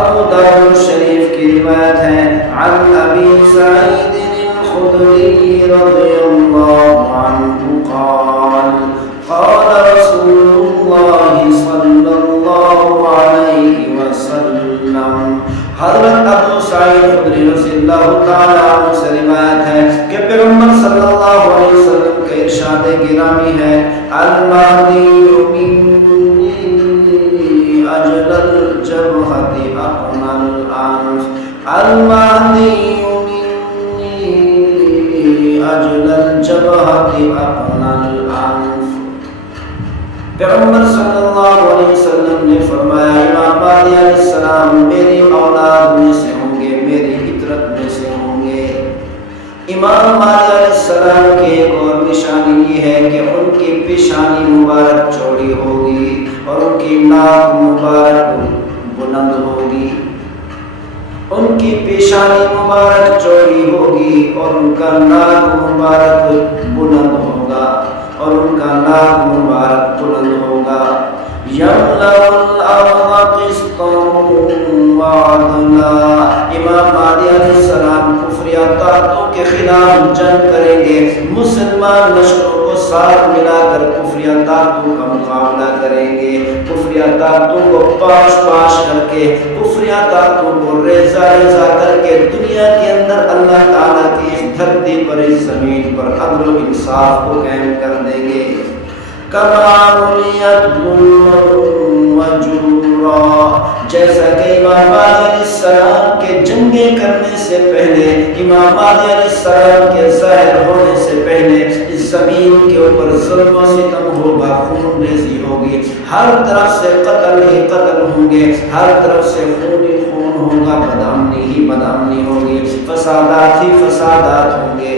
ابو داؤد شریف کی روایت ہے عن ابی سعید الخدری رضی اللہ عنہ قال قال رسول اللہ صلی اللہ علیہ وسلم. حضرت ابو سعید خدری رضی اللہ تعالی عنہ سے روایت ہے کہ پیغمبر صلی اللہ علیہ وسلم کا ارشاد گرامی ہے المہدی منی اجل الجبہۃ اقنى الانف. المہدی منی اجل الجبہۃ اقنى الانف. پیغمبر صلی اللہ علیہ وسلم نے فرمایا امام مہدی علیہ السلام میری اولاد میں سے ہوں گے، میری فطرت میں سے ہوں گے. امام مہدی علیہ السلام کی ایک اور نشانی یہ ہے کہ ان کی پیشانی مبارک چوڑی ہوگی اور ان کی ناک مبارک بلند ہوگی. ان کی پیشانی مبارک چوڑی ہوگی اور ان کا ناک مبارک بلند ہوگا اور ان کا ناک مبارک بلند ہوگا. یملأ الارض قسطا وعدلا. امام مہدی علیہ السلام کفریاتوں کے خلاف جنگ کریں گے، مسلمان لشکروں کو ساتھ ملا کر کفریاتوں کا مقابلہ کریں گے، کفریاتوں کو پاش پاش کر کے، کفریاتوں کو ریزہ ریزہ کر کے دنیا کے اندر اللہ تعالیٰ کی اس دھرتی پر، اس زمین پر عدل و انصاف کو قائم کر دیں گے. جیسا کہ امام مہدی علیہ السلام کے جنگیں کرنے سے پہلے، امام مہدی علیہ السلام کے ظاہر ہونے سے پہلے اس زمین کے اوپر ظلم و ستم ہوگا، خون ریزی ہوگی، ہر طرف سے قتل ہی قتل ہوں گے، ہر طرف سے خون ہی خون ہوگا، بدامنی ہی بدامنی ہوگی، فسادات ہی فسادات ہوں گے.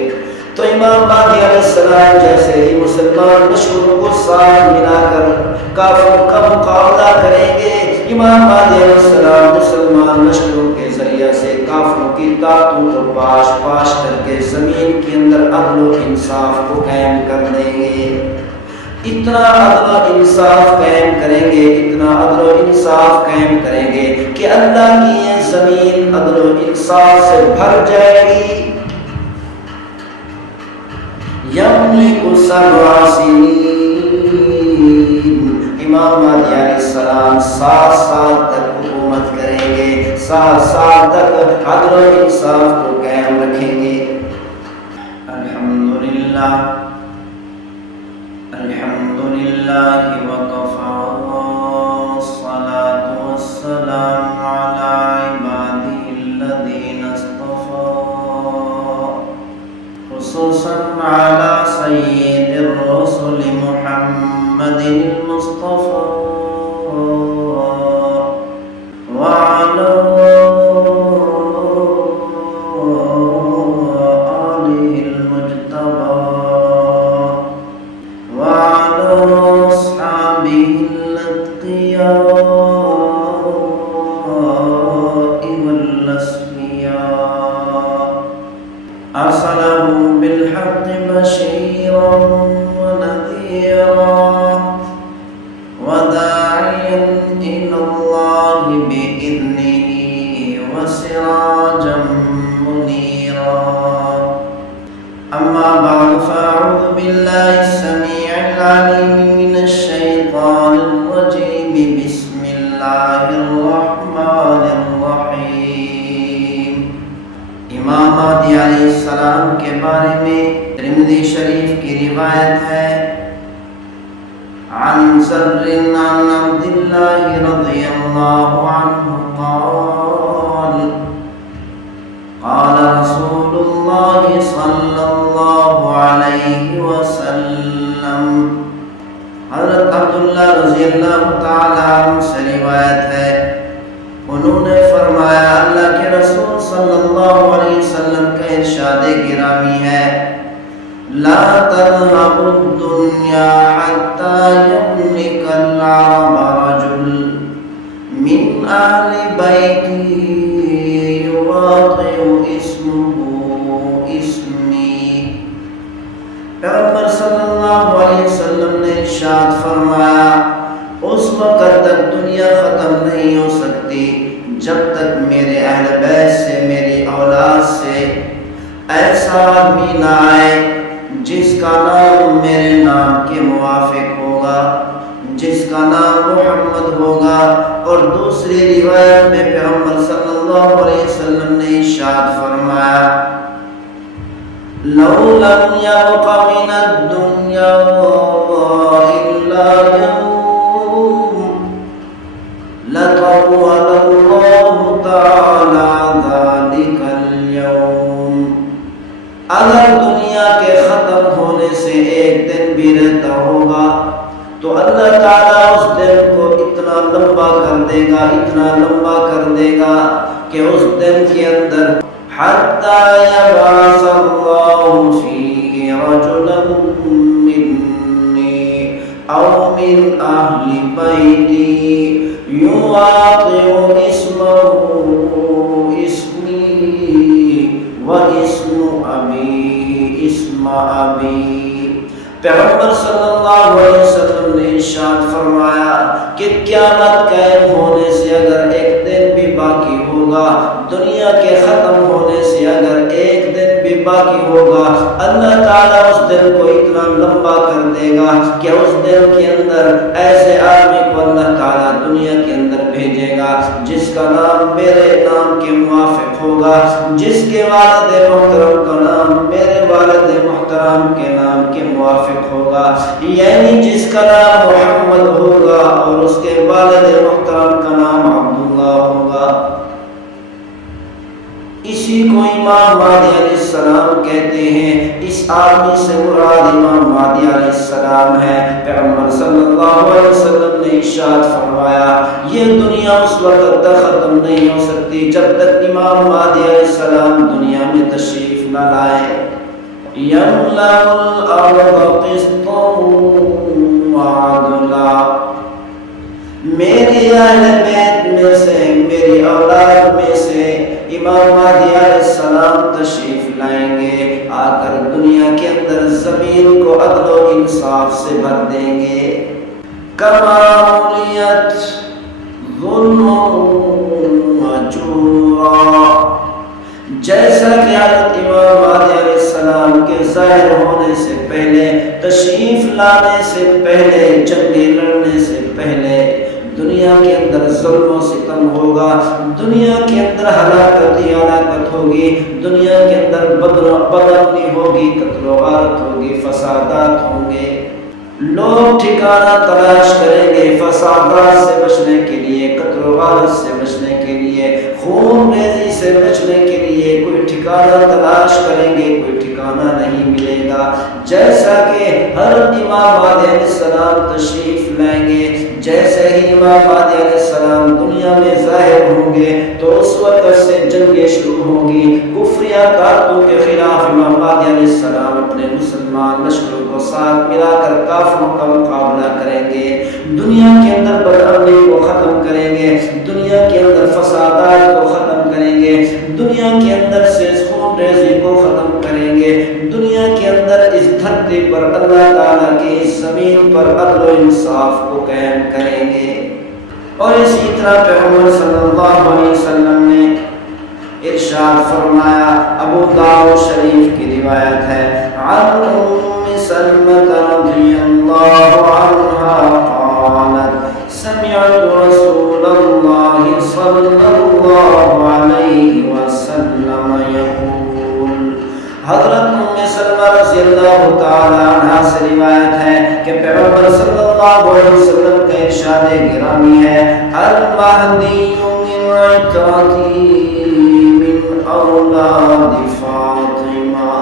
تو امام مہدی علیہ السلام جیسے ہی مسلمان لشکروں کو ساتھ ملا کر کافروں کا مقابلہ کریں گے، امام مہدی علیہ السلام مسلمان لشکروں کے ذریعے سے کافروں کی طاقتوں کو پاش پاش کر کے زمین کے اندر عدل و انصاف کو قائم کر دیں گے. اتنا عدل و انصاف قائم کریں گے، اتنا عدل و انصاف قائم کریں گے کہ اللہ کی یہ زمین عدل و انصاف سے بھر جائے گی. یملک سبع سنین. امام مہدی علیہ السلام 7 سال تک حکومت کریں گے، 7 سال تک عدل و انصاف کو قائم رکھیں گے. الحمدللہ الحمدللہ وکفی والصلاة والسلام علی عبادہ الذین اصطفی، خصوصا على سید الرسل محمد المصطفى وعلى آله المجتبى وعلى أصحابه الأتقياء والأصفياء، أرسله بالحق بشيرا ونذيرا وداعيا إلى الله بإذنه وسراجا منيرا. أما بعد فأعوذ بالله السميع العليم من الشيطان الرجيم. بسم الله الرحمن الرحيم. امام مہدی علیہ السلام کے بارے میں ترمذی شریف کی روایت ہے عن ذر عن عبد الله رضي الله عنه قال قال رسول الله صلى الله عليه وسلم. حضرت عبداللہ رضی اللہ تعالی عنہ سے روایت ہے، انہوں نے فرمایا اللہ کے رسول صلی اللہ علیہ وسلم کا ارشاد گرامی ہے لا تذهب الدنيا حتى يملك العرب رجل من أهل بيتي يواطئ اسمه اسمي. پیغمبر صلی اللہ علیہ وسلم نے ارشاد فرمایا اس وقت تک دنیا ختم نہیں ہو سکتی جب روایت میں پیغمبر صلی اللہ علیہ وسلم نے ارشاد فرمایا لو لم يبق من الدنيا إلا يوم لطول الله تعالى ذلك اليوم. اگر دنیا کے ختم ہونے سے ایک دن بھی رہتا ہوگا تو اللہ تعالیٰ اس دن کو اتنا لمبا کر دے گا، اتنا لمبا کر دے گا کہ اس دن کے اندر حتی یبعث اللہ فیہ رجلا منی او من اہل بیتی یواطئ اسمہ اسمی و اسم ابی اسم ابی. پیغمبر صلی اللہ علیہ وسلم نے ارشاد فرمایا کہ قیامت قائم ہونے سے اگر ایک دن بھی باقی ہوگا، دنیا کے ختم ہونے سے اگر ایک دن بھی باقی ہوگا، اللہ تعالیٰ اس دن کو اتنا لمبا کر دے گا کہ اس دن کے اندر ایسے آدمی کو اللہ تعالیٰ دنیا کے اندر بھیجے گا جس کا نام میرے نام کے موافق ہوگا، جس کے والد محترم کا نام میرے والد محترم کے نام کے موافق ہوگا، یعنی جس کا نام محمد ہوگا اور اس کے والد محترم کا نام عبداللہ ہوگا. اسی کو امام مہدی علیہ السلام کہتے ہیں. اس آدمی سے مراد امام مہدی علیہ السلام ہے. پیغمبر صلی اللہ علیہ وسلم نے ارشاد فرمایا یہ دنیا اس وقت تک ختم نہیں ہو سکتی جب تک امام مہدی علیہ السلام دنیا میں تشریف نہ لائے. یملأ الارض قسطا وعدلا. میری اہل بیت میں سے، میری اولاد میں سے امام مہدی علیہ السلام تشریف لائیں گے، آ کر دنیا کے اندر زمین کو عدل و انصاف سے بھر دیں گے. کما ملیت ظلم وجورا. جیسا کہ حضرت امام مہدی علیہ السلام کے ظاہر ہونے سے پہلے، تشریف لانے سے پہلے، جنگیں لڑنے سے پہلے دنیا کے اندر ظلم و ستم ہوگا، دنیا کے اندر ہلاکت ہی ہلاکت ہوگی، دنیا کے اندر بدامنی ہوگی، قتل و غارت ہوگی، فسادات ہوں گے. لوگ ٹھکانہ تلاش کریں گے فسادات سے بچنے کے لیے، قتل و غارت سے بچنے کے لیے، خون ریزی سے بچنے کے لیے کوئی ٹھکانہ تلاش کریں گے، کوئی ٹھکانہ نہیں ملے گا. جیسا کہ حضرت امام مہدی علیہ السلام تشریف لائیں گے، جیسے ہی امام مہدی علیہ السلام دنیا میں ظاہر ہوں گے تو اس وقت سے جنگیں شروع ہوں گی. کفریہ طاقتوں کے خلاف امام مہدی علیہ السلام اپنے مسلمان لشکروں کو ساتھ ملا کر کافروں کا مقابلہ کریں گے. دنیا کے اندر بدامنی کو ختم کریں گے، دنیا کے اندر فسادات کو ختم کریں گے، دنیا کے اندر سے خون ریزی کو ختم کریں گے، دنیا کے اندر اس دھرتی پر اللہ تعالیٰ کی اس زمین پر عدل و انصاف کو قائم کریں گے. اور اسی طرح پیغمبر صلی اللہ علیہ وسلم نے ارشاد فرمایا، ابو داؤد شریف کی روایت ہے، عن ام سلمة رضی اللہ عنہا قالت سمعت رسول اللہ صلی اللہ علیہ وسلم یقول. حضرت ام سلمہ رضی اللہ تعالی عنہ سے روایت ہے کہ پیغمبر صلی اللہ علیہ وسلم کا ارشاد گرامی ہے، المہدی من عترتی من اولاد فاطمہ.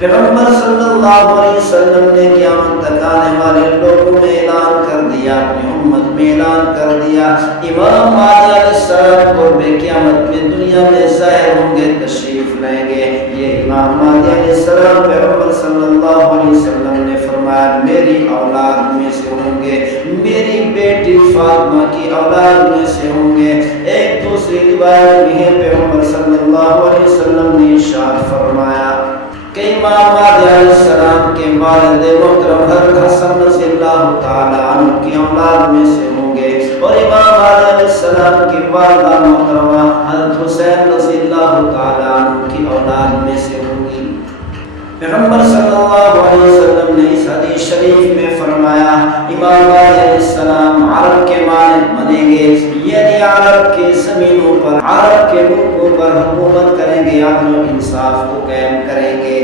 پیغمبر صلی اللہ علیہ وسلم نے قیامت تک آنے والے لوگوں میں اعلان کر دیا، اپنی امت میں اعلان کر دیا، امام مہدی علیہ السلام قرب قیامت میں دنیا میں ظاہر ہوں گے، تشریف لائیں گے. یہ امام مہدی علیہ السلام پیغمبر صلی اللہ علیہ وسلم نے فرمایا میری اولاد میں سے ہوں گے، میری بیٹی فاطمہ کی اولاد میں سے ہوں گے. ایک دوسری روایت میں ہے پیغمبر صلی اللہ علیہ وسلم نے ارشاد فرمایا کہ امام مہدی علیہ السلام کے والد محترم حضرت حسن رضی اللہ تعالی عنہ کی اولاد میں سے ہوں گے، اور امام مہدی علیہ السلام کی والدہ محترمہ حضرت حسین رضی اللہ تعالی عنہ کی اولاد میں سے ہوں گی. پیغمبر صلی اللہ علیہ وسلم نے اس حدیث شریف میں فرمایا امام مہدی علیہ السلام عرب کے مالک بنیں گے. یہ کہ عرب کی زمینوں پر، عرب کے ملکوں پر حکومت کریں گے، عدل و انصاف کو قائم کریں گے۔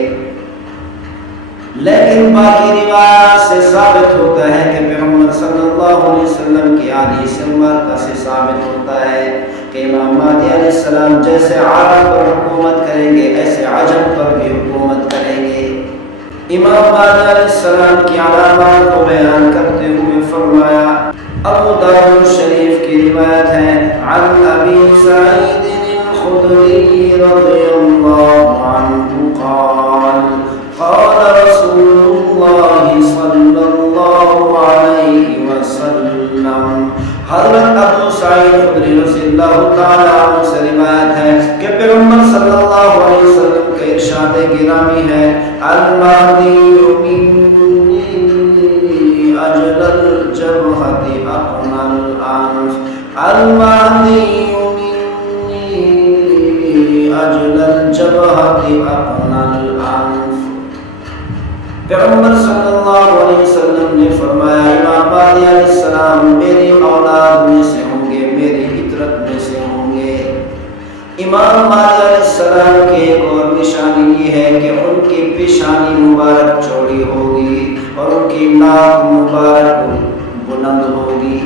لیکن باقی روایات سے ثابت ہوتا ہے کہ پیغمبر صلی اللہ علیہ وسلم کی حدیث مبارکہ سے ثابت ہوتا ہے کہ امام مہدی علیہ السلام جیسے عرب پر حکومت کریں گے ایسے عجم پر بھی حکومت کریں گے۔ امام مہدی علیہ السلام کی علامات کو بیان کرتے ہوئے فرمایا، ابو داؤد شریف کی روایت ہے، عن ابی سعید الخدری رضی اللہ عنہ قال قال رسول اللہ صلی اللہ علیہ وسلم۔ حضرت ابو سعید خدری رضی اللہ تعالی عنہ سے روایت ہے کہ پیغمبر صلی اللہ علیہ وسلم کا ارشاد گرامی ہے، المہدی منی اجل الجبہۃ اقنى الانف، المہدی منی اجل الجبہۃ اقنى الانف۔ پیغمبر صلی اللہ علیہ وسلم نے فرمایا، امام مہدی علیہ السلام میری اولاد میں سے ہوں گے، میری فطرت میں سے ہوں گے۔ امام مہدی علیہ السلام کی ایک اور نشانی یہ ہے کہ ان کی پیشانی مبارک چوڑی ہوگی اور ان کی ناک مبارک بلند ہوگی۔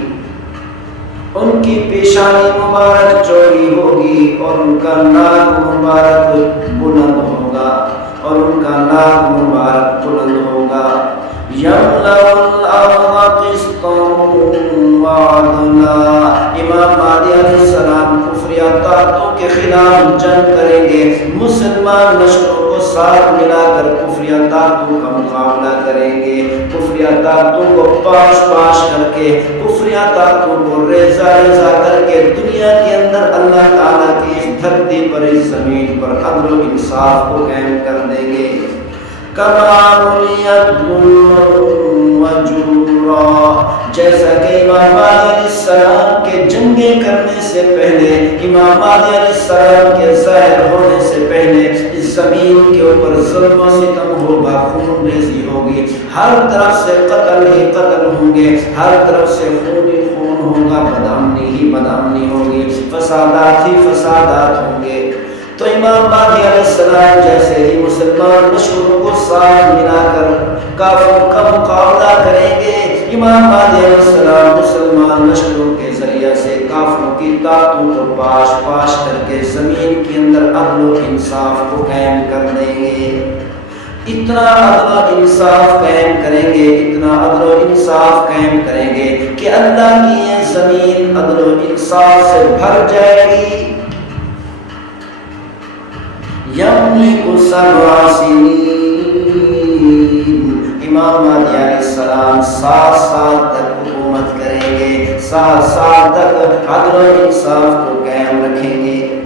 ان کی پیشانی مبارک چوڑی ہوگی اور ان کا ناک مبارک بلند ہوگا، اور ان کا ناک مبارک بلند ہوگا۔ یملأ الارض قسطا وعدلا، امام مہدی علیہ السلام کفریہ طاقتوں کے خلاف جنگ کریں گے، مسلمان لشکروں کو ساتھ ملا کر کفریہ طاقتوں کا مقابلہ کریں گے، کفریہ طاقتوں کو پاش پاش کر کے، کفریہ طاقتوں کو ریزہ ریزہ کر کے دنیا کے اندر اللہ تعالیٰ کی اس دھرتی پر، اس زمین پر عدل و انصاف کو قائم کر دیں گے۔ کما بنیت ظلما وجورا، جیسا کہ امام مہدی علیہ السلام کے جنگیں کرنے سے پہلے، امام مہدی علیہ السلام کے ظاہر ہونے سے پہلے اس زمین کے اوپر ظلم و ستم ہوگا، خون ریزی ہوگی، ہر طرف سے قتل ہی قتل ہوں گے، ہر طرف سے خون ہی خون ہوگا، بدامنی ہی بدامنی ہوگی، فسادات ہی فسادات ہوں گے۔ تو امام مہدی علیہ السلام جیسے ہی مسلمان لشکروں کو ساتھ ملا کر کافروں کا مقابلہ کریں گے، امام مہدی علیہ السلام مسلمان لشکروں کے ذریعے سے کافروں کی طاقتوں کو پاش پاش کر کے زمین کے اندر عدل و انصاف کو قائم کر دیں گے۔ اتنا عدل و انصاف قائم کریں گے، اتنا عدل و انصاف قائم کریں گے کہ اللہ کی یہ زمین عدل و انصاف سے بھر جائے گی۔ یملک سبع سنین، امام مہدی علیہ السلام 7 سال تک حکومت کریں گے، 7 سال تک عدل و انصاف کو قائم رکھیں گے۔